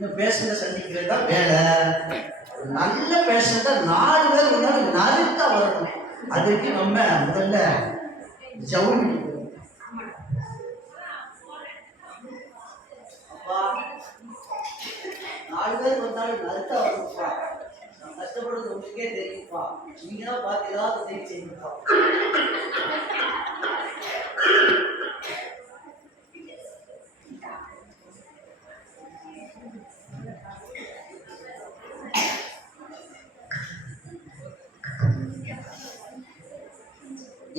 இன்னும் பேஷண்ட்டை சந்திக்கிறது தான் வேலை. நல்ல பேஷண்ட்டை 4 பேர் முன்னாடி நறுக்க வரணும். அதுக்கு நம்ம முதல்ல ஜவுளி 4 பேர் வந்தாலும் நறுக்க வரணும்ப்பா. நான் கஷ்டப்படுறது உங்களுக்கே தெரியும்ப்பா. நீங்க தான் பார்த்து ஏதாவது தெரிஞ்சு செய்யுங்கப்பா.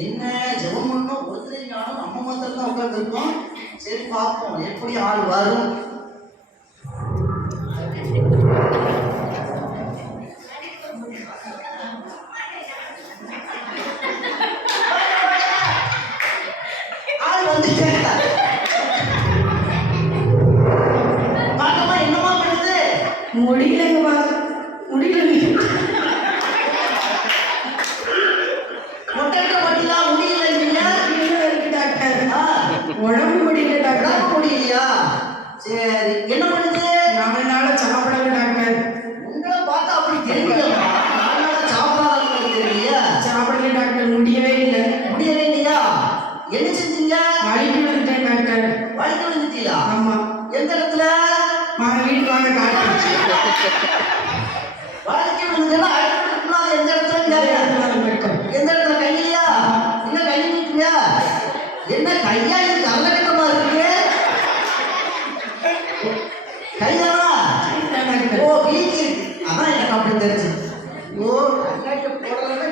என்ன ஜெபம் பண்ணோம், ஒருத்தரை ஞானம் நம்ம மாத்திரம் தான் உட்காந்துருக்கோம். சரி பார்ப்போம் எப்படி ஆள் வரும். ஆள் வந்துட்டே பார்க்கமா என்னமா பண்ணுது? முடியலங்கப்பா, முடியல. உடம்பு முடியல டாக்டர். முடியலையா? சரி என்ன பண்ணுது? 4 நாளா சாப்பிடல டாக்டர். உங்களை பார்த்தா அப்படி தெரியல. 4 நாளா சாப்பிடாத தெரியலையா? சாப்பிடல டாக்டர், முடியவே இல்லை. முடியவே இல்லையா? என்ன செஞ்சீங்க? வலிக்கு வந்துட்டேன் டாக்டர். வலிக்கு வந்துட்டீங்களா? ஆமா. எந்த இடத்துல? வீட்டு வாங்க காட்டு. வலிக்கு வந்துட்டா எந்த இடத்துல? எந்த இடத்துல? கையிலையா? என்ன கை நீட்டுங்க? என்ன கையா? இது கரலகட்டமா இருக்கு. கையானா? ஓ வீச்சு. அதான் எனக்கு அப்படி தெரிஞ்சு. ஓ கண்ணாடிய போடலன்னா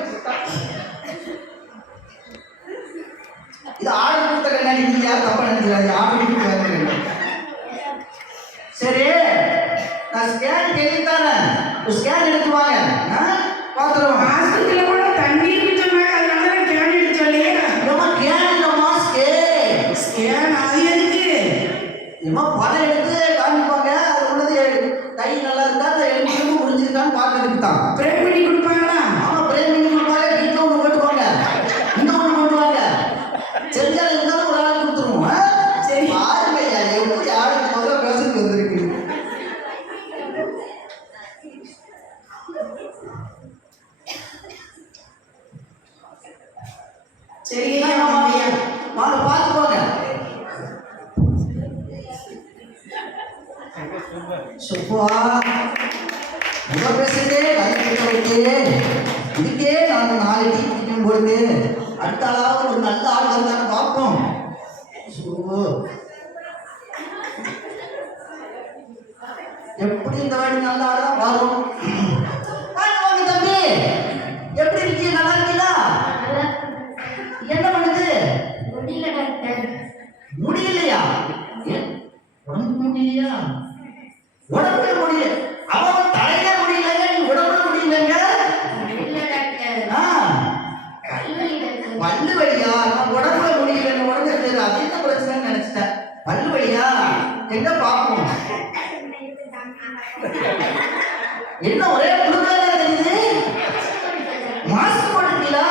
இது ஆர்டர் கொடுத்த கண்ணாடி. நீங்க யாரும் தப்பா நினைக்கிறாங்க. ஆர்டர் கொடுத்து சரி நான் ஸ்கேன் கேள்வித்தானே. ஸ்கேன் எடுத்து வாங்க பார்த்துருவோம். ஆஸ்பத்திரியில கூட தண்ணீர் சொன்னாங்க, அதனால தான் கேன் எடுத்து சொல்லியே. ஸ்கேன் அது எதுக்கு? படம் எடுத்து காமிப்பாங்க. அது உள்ளது கை நல்லா இருக்கா, அந்த எலும்பு முடிஞ்சிருக்கான்னு பார்க்கறதுக்கு தான். பிரேம் பண்ணி கொடுப்பாங்களா? ஆமா பிரேம் பண்ணி கொடுப்பாங்க. வீட்டில் ஒன்று போட்டுவாங்க, இங்கே ஒன்று போட்டுவாங்க. செஞ்சால் இருந்தாலும் ஒரு ஆள் கொடுத்துருவோம். சரி பாருங்க எப்படி ஆளுக்கு முதல்ல பேசுறது வந்திருக்கு. சரி வாங்க பார்த்துக்கோங்க. சுப்பா உங்க பேசுறதே இதுக்கே நாங்க 4 டீ குடிக்கும் பொழுது அடுத்த ஆளாவது ஒரு நல்ல ஆள் வந்தாங்க பார்ப்போம். எப்படி இந்த வாட்டி நல்ல ஆளா வரும். வாங்க தம்பி, எப்படி இருக்கீங்க? நல்லா இருக்கீங்களா? என்ன பண்ணுது? முடியல டாக்டர். முடியலையா? உடம்பு முடியலையா? உடம்புல முடியல. அவன் தலையில முடியலங்க, நீ உடம்புல முடியலங்க. இல்ல டாக்டர். பல்லு வலியா? நான் உடம்புல முடியலன்னு உடம்பு தெரியாது. அது என்ன பிரச்சனைன்னு நினைச்சிட்டேன். பல்லு வலியா? எங்க பார்ப்போம். என்ன ஒரே புழுக்காக தெரியுது? மாஸ்க் போட்டுட்டீங்களா?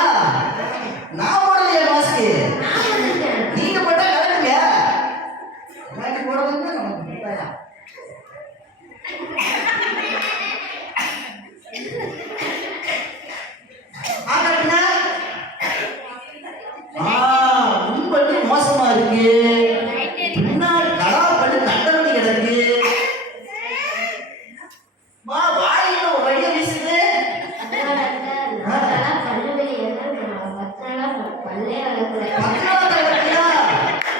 நான் போடலையா மாஸ்க்? நீங்க போட்டா கரெக்டுங்க. எனக்கு போடலன்னா நமக்கு புரியாதா? முன்பட்டு மோசமா இருக்கு. பின்னாடி கடாப்பட்டு கண்டபடி கிடக்கு. வாயில ஒரு வழிய வீசுது.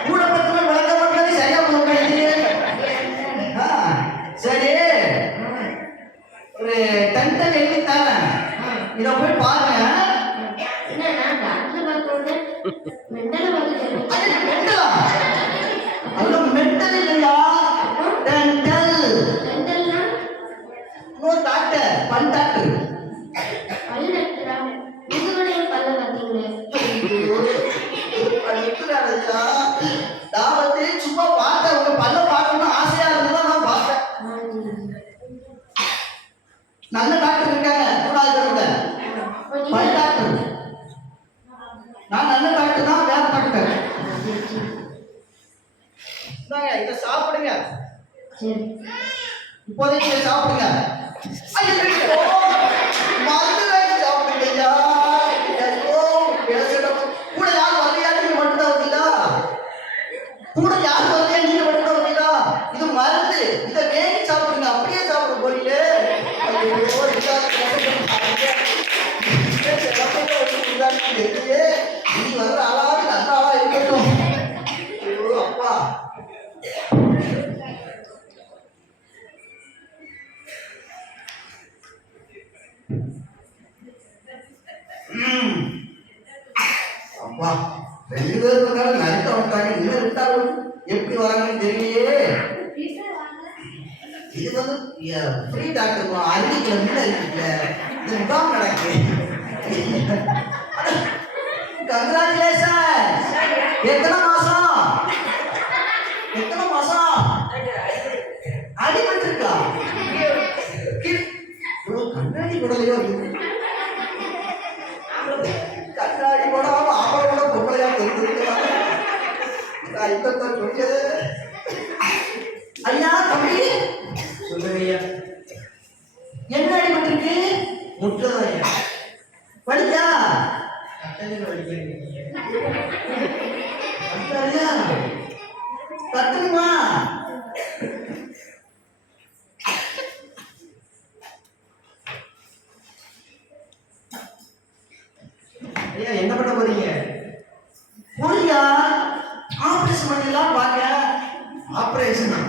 கூட பத்து விளக்க பண்ணி சரியா போடுறது. சரி ஒரு டென்டன் எழுதித்தாங்க. இதை போய் பாருங்க. மென்டல் இல்லையா? டென்டல். டாக்டர் பல் டாக்டர். சும்மா பார்த்தேன். உங்க பல்ல பார்க்கணும்னு ஆசையா இருந்ததா நான் பார்த்தேன். நல்ல டாக்டர் இருக்காங்க கூட. பல் டாக்டர். நான் நல்ல டாக்டர் தான், வேற டாக்டர். இதை சாப்பிடுங்க. இப்போதைக்கு இதை சாப்பிடுங்க. ஐயோ, மருந்து சாப்பிடுங்க ஐயா. ஐயோ, பேசுறப்ப கூட யார் வரலையா? நீங்க மட்டும் தான் வந்தீங்களா? கூட யார் வரலையா? நீங்க மட்டும் தான் வந்தீங்களா? இது மருந்து. இதை வேண்டி சாப்பிடுங்க. அப்படியே சாப்பிட போறீங்களே. ஐயோ, நீ வர்ற ஆளாவது நல்ல ஆளா இருக்கட்டும். ஐயோ அப்பா. அப்பா, 2 பேர் இருக்காங்க, நறுக்க வந்தாங்க. இன்னும் இருந்தாலும் எப்படி வராங்கன்னு தெரியலையே. இது வந்து ஃப்ரீ டாக்டர் அறிவிக்கல முன்ன இருக்குல்ல, இது முகாம் நடக்குது. கங்க்ராச்சுலேஷன். எத்தனை மாசம்? எத்தனை மாசம்? அடிபட்டு இருக்கா? கண்ணாடி போடலையோ? கண்ணாடி போடாம ஆம்பளோட பொம்பளையா தெரிஞ்சிருக்கிறாங்க. ஐயா தம்பி சொல்லுங்க ஐயா. என்ன அடிபட்டு இருக்கு? முற்றதான் ஐயா. படிச்சா கட்டளையில் வலிக்கிறீங்க. கத்துக்குமா? ஐயா என்ன பண்ண போறீங்க? புரியா? ஆபரேஷன் பண்ணிடலாம் பாக்க. ஆபரேஷனா?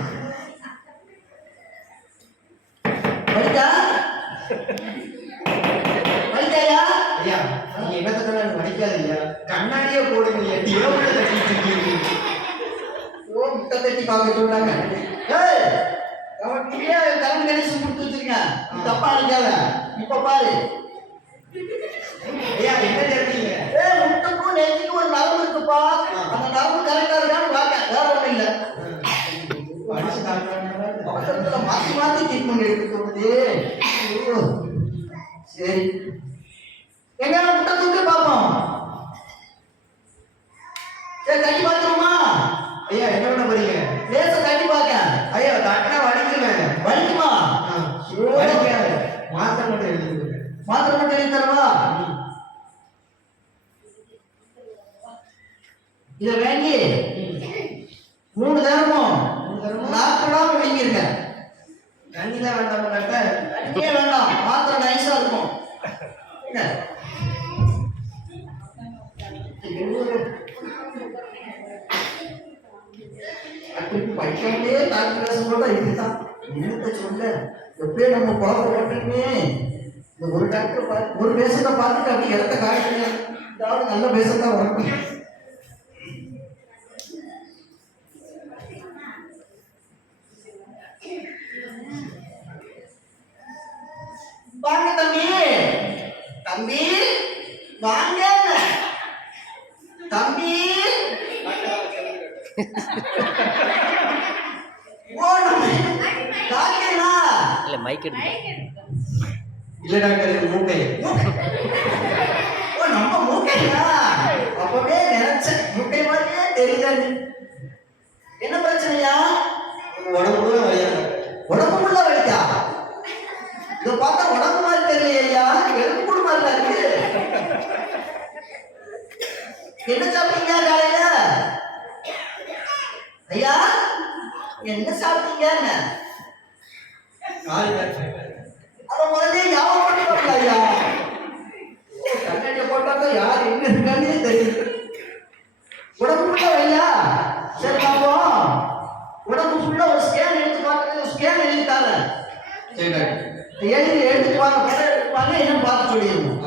படிச்சா படிச்சாயா? ஐயா நீங்க என்ன தட்டாலும் வலிக்காது ஐயா. கண்ணாடியே போடுங்க ஐயா. டேபிள்ல தட்டிட்டு இருக்கீங்க. ஓ முட்டை தட்டி பார்க்க சொல்றாங்க. ஏய், அவன் கிட்டே கரண்ட் கனெக்ஷன் கொடுத்து வச்சிருக்கேன். நீ தப்பா அடிக்காத. இப்ப பாரு. ஐயா என்ன தேடுறீங்க? ஏய், முட்டைக்கும் நெஞ்சுக்கும் ஒரு நரம்பு இருக்குப்பா. அந்த நரம்பு கரெக்டா இருக்கான்னு பாக்க. வேற ஒண்ணும் இல்ல. படிச்சு டாக்டர் பக்கத்துல மாத்தி மாத்தி ட்ரீட்மெண்ட் எடுத்து தோணுது. ஐயோ. சரி, எங்க முட்டை தூக்கி பார்ப்போம். சரி, தட்டி பார்த்துருமா? ஐயா என்ன பண்ண போறீங்க? லேச தட்டி பார்க்க. ஐயா தட்டினா வலிக்குவேன். வலிக்குமா? வலிக்காது. மாத்திரை மட்டும் எழுதி கொடுங்க. மாத்திரை மட்டும் எழுதி தரவா? இதை வாங்கி 3 நேரமும் நாட்களாக விழுங்கிருங்க. தண்ணி தான் வேண்டாம் டாக்டர். தண்ணியே வேண்டாம், மாத்திரை நைஸா இருக்கும். என்ன? அப்படி படிக்காமலே டாக்டர் பேச போட்டா இதுதான். என்னத்த சொல்ல, எப்படியே நம்ம குழந்தை ஓட்டுமே. இந்த ஒரு டாக்டர் ஒரு பேஷண்ட்டை பார்த்துட்டு அப்படி இடத்த காட்டுங்க. ஏதாவது நல்ல பேஷண்டா வரட்டும். வாங்க தம்பி. தம்பி வாங்க தம்பி. ஓ நம்ம டாக்டர்னா? இல்ல மைக் எடுத்து இல்ல டாக்டர் இது மூக்கை. ஓ நம்ம மூக்கையா? அப்பவே நினைச்சேன் மூக்கை மாதிரியே தெரியாது. என்ன பிரச்சனையா? உடம்பு கூட வலியாது. உடம்புக்குள்ள வலிக்கா? இதை பார்த்தா உடம்பு மாதிரி தெரியலையா? எலும்பு கூட மாதிரி இருக்கு. என்ன சாப்பிட்டீங்க காலையில? ஐயா என்ன சாப்பிட்டீங்க? கால் டாக்டர். அத முதல்ல யாரும் பண்ணுவாங்க ஐயா. கண்ணாடியை போட்டாக்க யார் எங்க இருக்கானே தெரியுது. உடம்பு ஃபுல்லா ஐயா. சரி பாப்போம். உடம்பு ஃபுல்லா ஒரு ஸ்கேன் எடுத்து பார்த்து ஸ்கேன் எழுதிட்டாங்க. சரி டாக்டர். எடுத்துட்டு வாங்க, படம் எடுத்துவாங்க, என்ன பார்த்து சொல்லிடுவோம்.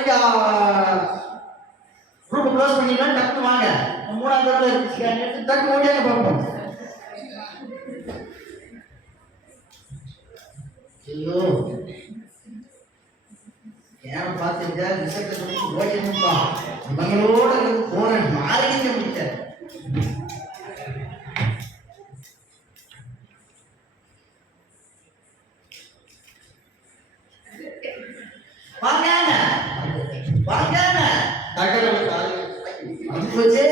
ஐயா ரூம் க்ளோஸ் பண்ணிடலாம். டக்கு வாங்க. 3ஆம் தடவை இருக்கு ஸ்கேன் எடுத்து டக்கு ஓடியாங்க பார்ப்போம். ஐயோ ஏன் பார்த்துட்டா ரிசல்ட் சொல்லி ஓடிடும்பா. இவங்களோட போன மாறிக்க முடியல. வாங்க வாங்க டாக்டர் போச்சு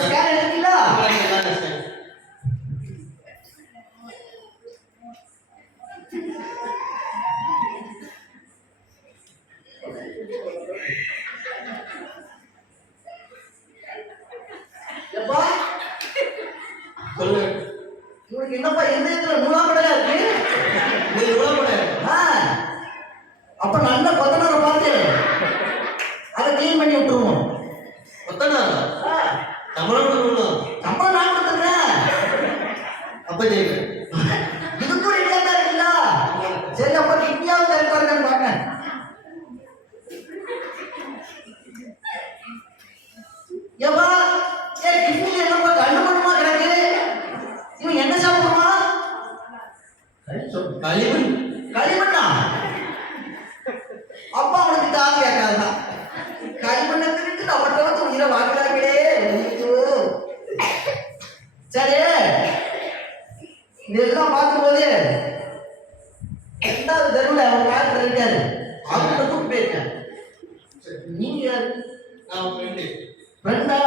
ஸ்கேன் எடுத்தீங்களா எப்பா சொல்லு இவனுக்கு என்னப்பா இருதயத்துல நூலாம்படையா இருக்கு நீ எவ்வளவு போட ஆ, அப்ப நல்ல கொத்தனார பார்த்து அதை கிளீன் பண்ணி விட்டுருவோம் கொத்தனா ஆ, தமிழ் கொடுக்கணும் சம்பளம் நான் கொடுத்துருக்கேன் அப்ப ஜெயிக்க இதுக்கும் ரெடியா தான் இருக்குல்ல சரி அப்ப கிட்னியாவது கரெக்டா இருக்கான்னு பாருங்க ஏப்பா ஏன் கிட்னில என்னப்பா கண்ணு மண்ணுமா கிடக்கு இவன் என்ன சாப்பிடுமா களிமண் களிமண்ணா அப்பா அவனுக்கு காது கேட்காதான் களிமண்ணை திருட்டு நம்மகிட்ட வந்து உயிரை வாங்குறாங்களே ஐயோ. சரி இதெல்லாம் பார்க்கும்போது ரெண்டாவது தெருவில் அவன் டாக்டர் இருக்காரு அவர்கிட்ட கூப்பிட்டு போயிருக்கேன் நீங்க யாரு நான் ஃப்ரெண்டு ஃப்ரெண்டா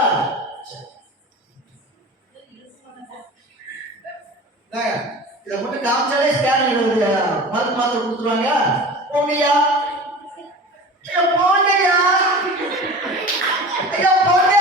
இதை மட்டும் காமிச்சாலே ஸ்கேன் மருந்து மாத்திரை கொடுத்துருவாங்க போங்கய்யா ஐயா போங்கய்யா ஐயா போங்க